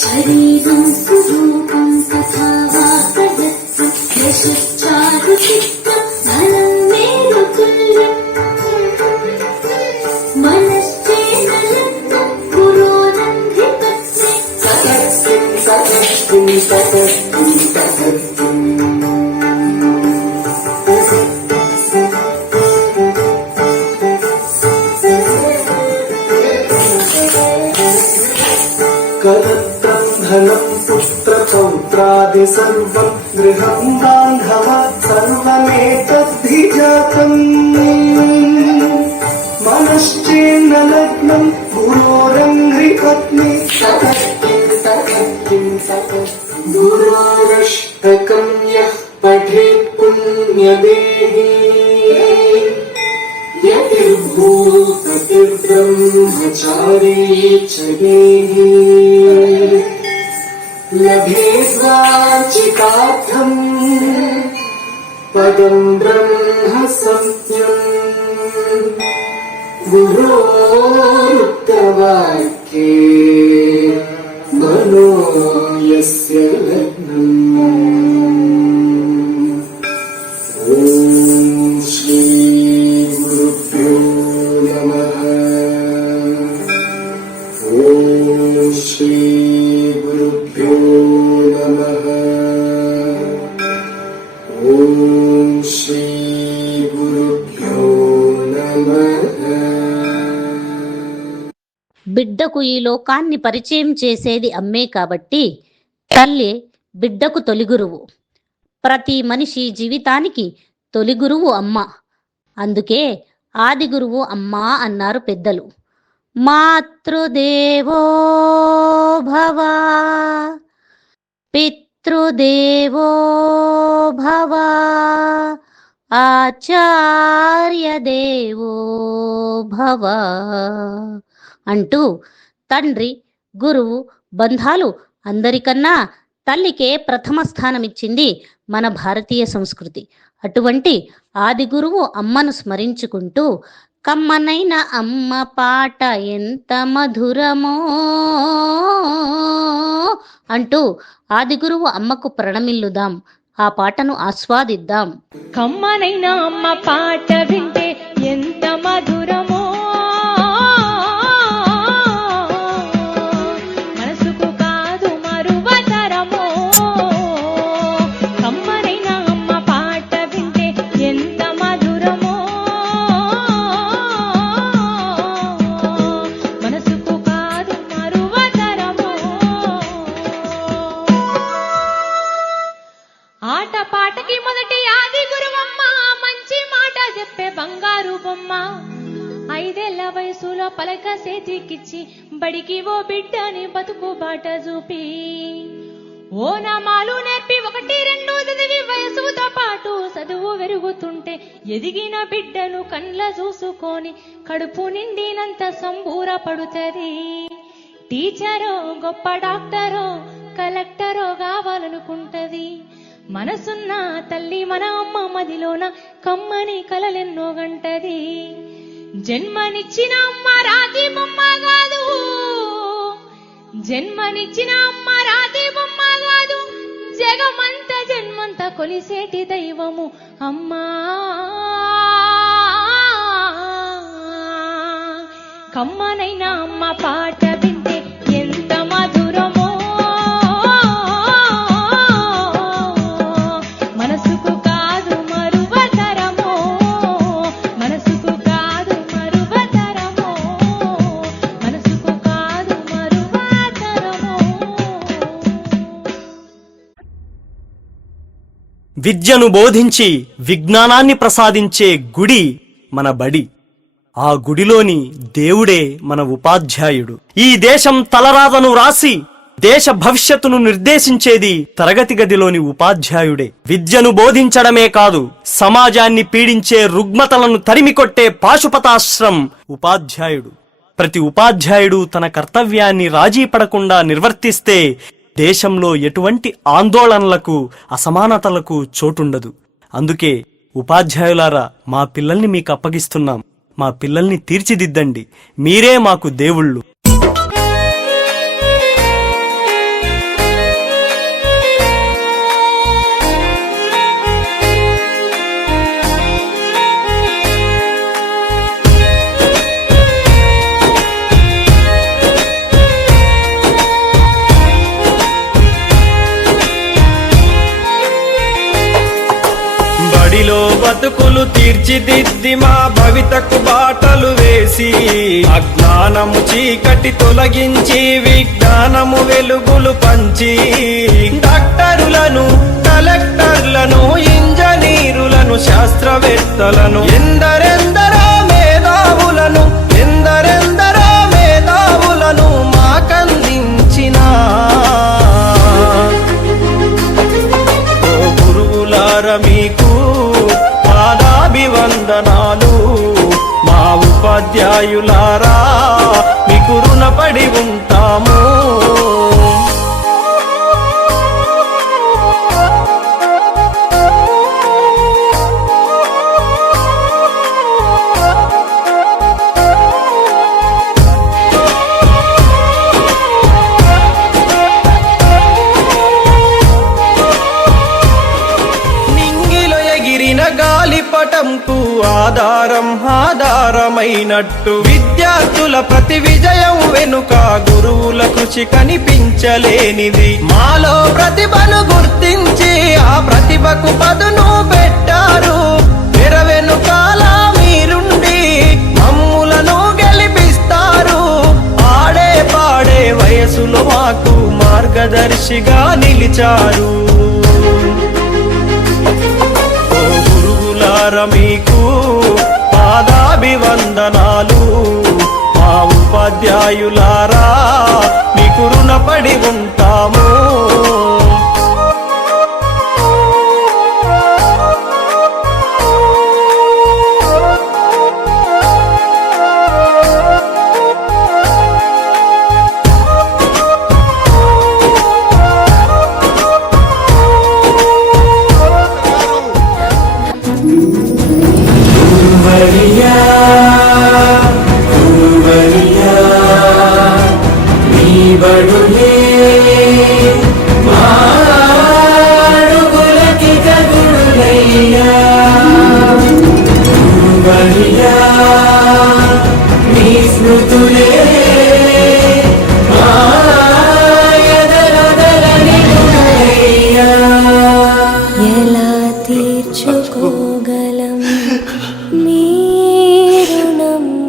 शरीरं स्वरूपं तथा वाक्यं यशश्चारु चित्तं धनं मेरुतुल्यं मनश्चेन लग्नं गुरोरन्ध्रिपत्रे कदत्तं धनं पुत्रपौत्रादि सर्वं गृहं बान्धवात् सर्वमेतद्धिजातम् मनश्चेन्न लग्नं गुरोरङ्घ्रिपत्नी गुरोरष्टकं यः पठेत् पुण्यदेही यतिर्भूततिर्ब्रह्मचारी च गेहि लभेद्वाचितार्थं पदं ब्रह्म सत्यम् गुरोरुक्तवाक्ये मनो यस्य लग्नम्। ॐ श्री गुरुभ्यो नमः। ॐ श्री गुरुभ्यो नमः। ॐ श्री गुरुभ्यो नमः। బిడ్డకు ఈ లోకాన్ని పరిచయం చేసేది అమ్మే కాబట్టి తల్లి బిడ్డకు తొలి గురువు. ప్రతి మనిషి జీవితానికి తొలి గురువు అమ్మ. అందుకే ఆది గురువు అమ్మ అన్నారు పెద్దలు. మాతృదేవో భవ, పితృదేవో భవ, ఆచార్య దేవో భవ అంటూ తండ్రి, గురువు, బంధాలు అందరికన్నా తల్లికే ప్రథమ స్థానమిచ్చింది మన భారతీయ సంస్కృతి. అటువంటి ఆది గురువు అమ్మను స్మరించుకుంటూ కమ్మనైన అమ్మ పాట ఎంత మధురమో అంటూ ఆది గురువు అమ్మకు ప్రణమిల్లుదాం. ఆ పాటను ఆస్వాదిద్దాం. కమ్మనైన అమ్మ పాట వింటే ఎంత మధురమో, మనసుకు కాదు మరువతరమో. కమ్మనైన అమ్మ పాట వింటే ఎంత మధురమో, మనసుకు కాదు మరువతరమో. ఆట పాటకి మొదటి ఆది గురువమ్మ, మంచి మాట చెప్పే బంగారు బొమ్మ. 5 ఏళ్ల వయసులో పలక చేతికిచ్చి బడికి ఓ బిడ్డని బతుకు బాట చూపి, ఓ నామాలు నేర్పి 1, 2 చదివి వయసుతో పాటు చదువు పెరుగుతుంటే ఎదిగిన బిడ్డను కండ్ల చూసుకొని కడుపు నిండినంత సంబూర పడుతుంది. టీచరో, గొప్ప డాక్టరో, కలెక్టరో కావాలనుకుంటది. మనసున్న తల్లి మన అమ్మ మదిలోన కమ్మని కలలెన్నో గంటది. జన్మనిచ్చిన అమ్మ రాతి బొమ్మ కాదు, జన్మనిచ్చిన అమ్మ రాతి బొమ్మ కాదు, జగమంత జన్మంత కొలిసేటి దైవము అమ్మా. కమ్మనైన అమ్మ పాట వింటే ఎంత మధురమో, మనసుకు కాదు మరువతరమో, మనసుకు కాదు మరువతరమో, మనసుకు కాదు మరువతరమో. విద్యను బోధించి విజ్ఞానాన్ని ప్రసాదించే గుడి మన బడి. ఆ గుడిలోని దేవుడే మన ఉపాధ్యాయుడు. ఈ దేశం తలరాతను రాసి దేశ భవిష్యత్తును నిర్దేశించేది తరగతి గదిలోని ఉపాధ్యాయుడే. విద్యను బోధించడమే కాదు, సమాజాన్ని పీడించే రుగ్మతలను తరిమికొట్టే పాశుపతాశ్రం ఉపాధ్యాయుడు. ప్రతి ఉపాధ్యాయుడు తన కర్తవ్యాన్ని రాజీ పడకుండా నిర్వర్తిస్తే దేశంలో ఎటువంటి ఆందోళనలకు, అసమానతలకు చోటుండదు. అందుకే ఉపాధ్యాయులారా, మా పిల్లల్ని మీకు అప్పగిస్తున్నాం. మా పిల్లల్ని తీర్చిదిద్దండి. మీరే మాకు దేవుళ్ళు. బడిలో బతుకులు తీర్చిదిద్ది మా భవితకు బాటలు వేసి, అజ్ఞానము చీకటి తొలగించి విజ్ఞానము వెలుగులు పంచి, డాక్టరులను, కలెక్టర్లను, ఇంజనీరులను, శాస్త్రవేత్తలను, ఎందరెందరో మేధావులను, ఎందరెందరో మేధావులను మాకందించిన ఓ గురువులార మీకు పాదాభివందనాలు. మా ఉపాధ్యాయులారా మీకు రుణపడి ఉంటాము. గాలిపటంకు ఆధారమైనట్టు విద్యార్థుల ప్రతి విజయం వెనుక గురువుల కృషి కనిపించలేనిది. మాలో ప్రతిభను గుర్తించి ఆ ప్రతిభకు పదును పెట్టారు. తెర వెనుకాల మీరుండి మమ్ములను గెలిపిస్తారు. ఆడే పాడే వయసులో మాకు మార్గదర్శిగా నిలిచారు. మీకు పాదాభివందనాలు. మా ఉపాధ్యాయులారా మీకు రుణపడి ఉంటాము.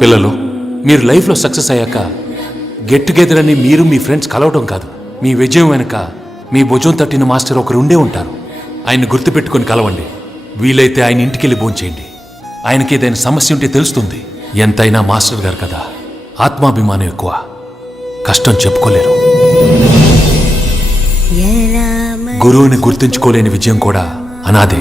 పిల్లలు, మీరు లైఫ్లో సక్సెస్ అయ్యాక గెట్ టుగెదర్ అని మీరు మీ ఫ్రెండ్స్ కలవడం కాదు, మీ విజయం వెనుక మీ భుజం తట్టిన మాస్టర్ ఒకరు ఉండే ఉంటారు. ఆయన్ని గుర్తుపెట్టుకొని కలవండి. వీలైతే ఆయన ఇంటికి వెళ్ళి భోంచేయండి. ఆయనకి ఏదైనా సమస్య ఉంటే తెలుస్తుంది. ఎంతైనా మాస్టర్ గారు కదా, ఆత్మాభిమానం ఎక్కువ, కష్టం చెప్పుకోలేరు. గురువుని గుర్తుంచుకోలేని విజయం కూడా అనాదే.